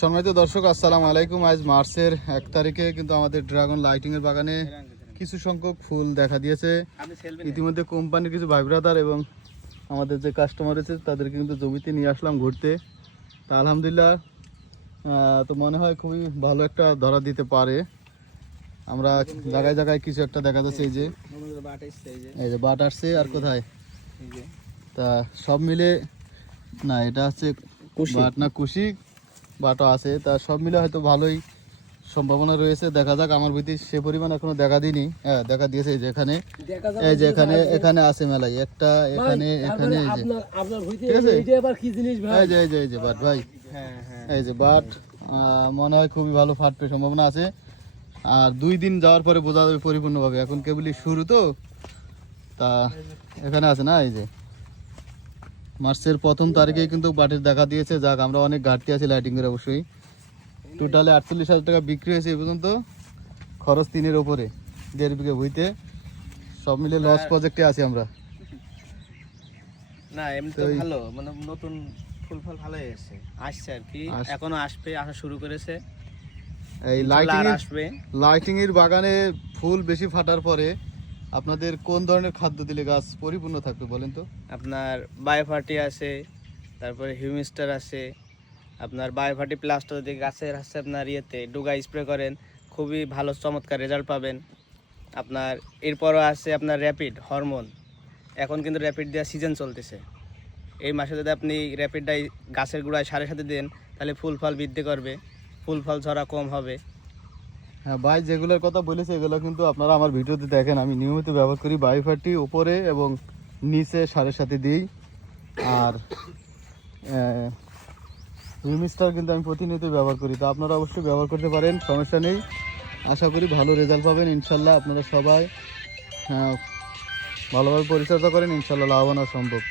সম্মানিত দর্শক, আসসালামু আলাইকুম। আজ মার্চের 1 তারিখে কিন্তু আমাদের ড্রাগন লাইটিংয়ের বাগানে কিছু সংখ্যক ফুল দেখা দিয়েছে। ইতিমধ্যে কোম্পানির কিছু ভাই ব্রাদার এবং আমাদের যে কাস্টমার আছে তাদেরকে কিন্তু জমিতে নিয়ে আসলাম ঘুরতে। তা আলহামদুলিল্লাহ তো মনে হয় খুবই ভালো একটা ধরা দিতে পারে। আমরা জায়গায় জায়গায় কিছু একটা দেখা যাচ্ছে, এই যে বাট আসছে। আর কোথায় তা সব মিলে না, এটা হচ্ছে বাট না কুশি, বাটা আছে। তা সব মিলে হয়তো ভালোই সম্ভাবনা রয়েছে। দেখা যাক, আমার ভিতরে সে পরিমাণ এখনো দেখা দিইনি। হ্যাঁ, দেখা দিয়েছে। এই যে এখানে, এই যে এখানে আছে মেলাই একটা, এখানে এখানে এই যে, ঠিক আছে। এই যে বাট ভাই, এই যে বাট মনে হয় খুবই ভালো ফাটবে সম্ভাবনা আছে। আর 2 দিন যাওয়ার পরে বোঝা যাবে পরিপূর্ণভাবে। এখন কেবলই শুরু তো। তা এখানে আছে না, এই যে মার্চের 1 তারিখে কিন্তু বাটের দেখা দিয়েছে। যাক, আমরা অনেক ঘাটতি আছে লাইটিংয়ের অবশ্যই। টোটালে 48,000 টাকা বিক্রি হয়েছে এই পর্যন্ত, খরচ 3-এর উপরে, 1.5 বিঘা ভুইতে। সব মিলে লস প্রজেক্টে আছি আমরা। না এমনি তো ভালো, মানে নতুন ফুল ফল ভালো এসেছে, আসছে আর কি, এখনো আসবে, আসা শুরু করেছে। এই লাইটিংয়ের বাগানে ফুল বেশি ফাটার পরে আপনাদের কোন ধরনের খাদ্য দিলে গাছ পরিপূর্ণ থাকবে বলেন তো? আপনার বায়োফার্টি আছে, তারপরে হিউমিস্টার আছে, আপনার বায়োফার্টি প্লাসটা যদি গাছের হচ্ছে আপনার ইয়েতে ডুগা স্প্রে করেন, খুবই ভালো চমৎকার রেজাল্ট পাবেন। আপনার এরপরও আছে আপনার র্যাপিড হরমোন। এখন কিন্তু র্যাপিড দেওয়ার সিজন চলতেছে। এই মাসে যদি আপনি র্যাপিডটাই গাছের গোড়ায় সাথে সাথে দেন, তাহলে ফুল ফল বৃদ্ধি করবে, ফুল ফল ঝরা কম হবে। হ্যাঁ ভাই, যেগুলোর কথা বলেছে এগুলো কিন্তু আপনারা আমার ভিডিওতে দেখেন। আমি নিয়মিত ব্যবহার করি বায়োফার্টি উপরে এবং নিচে সারের সাথে দিই। আর হিউমিস্টার কিন্তু আমি প্রতিনিয়ত ব্যবহার করি। তা আপনারা অবশ্যই ব্যবহার করতে পারেন, সমস্যা নেই। আশা করি ভালো রেজাল্ট পাবেন ইনশাল্লাহ। আপনারা সবাই ভালোভাবে পরিচর্যা করেন, ইনশাল্লাহ লাভবান হওয়া সম্ভব।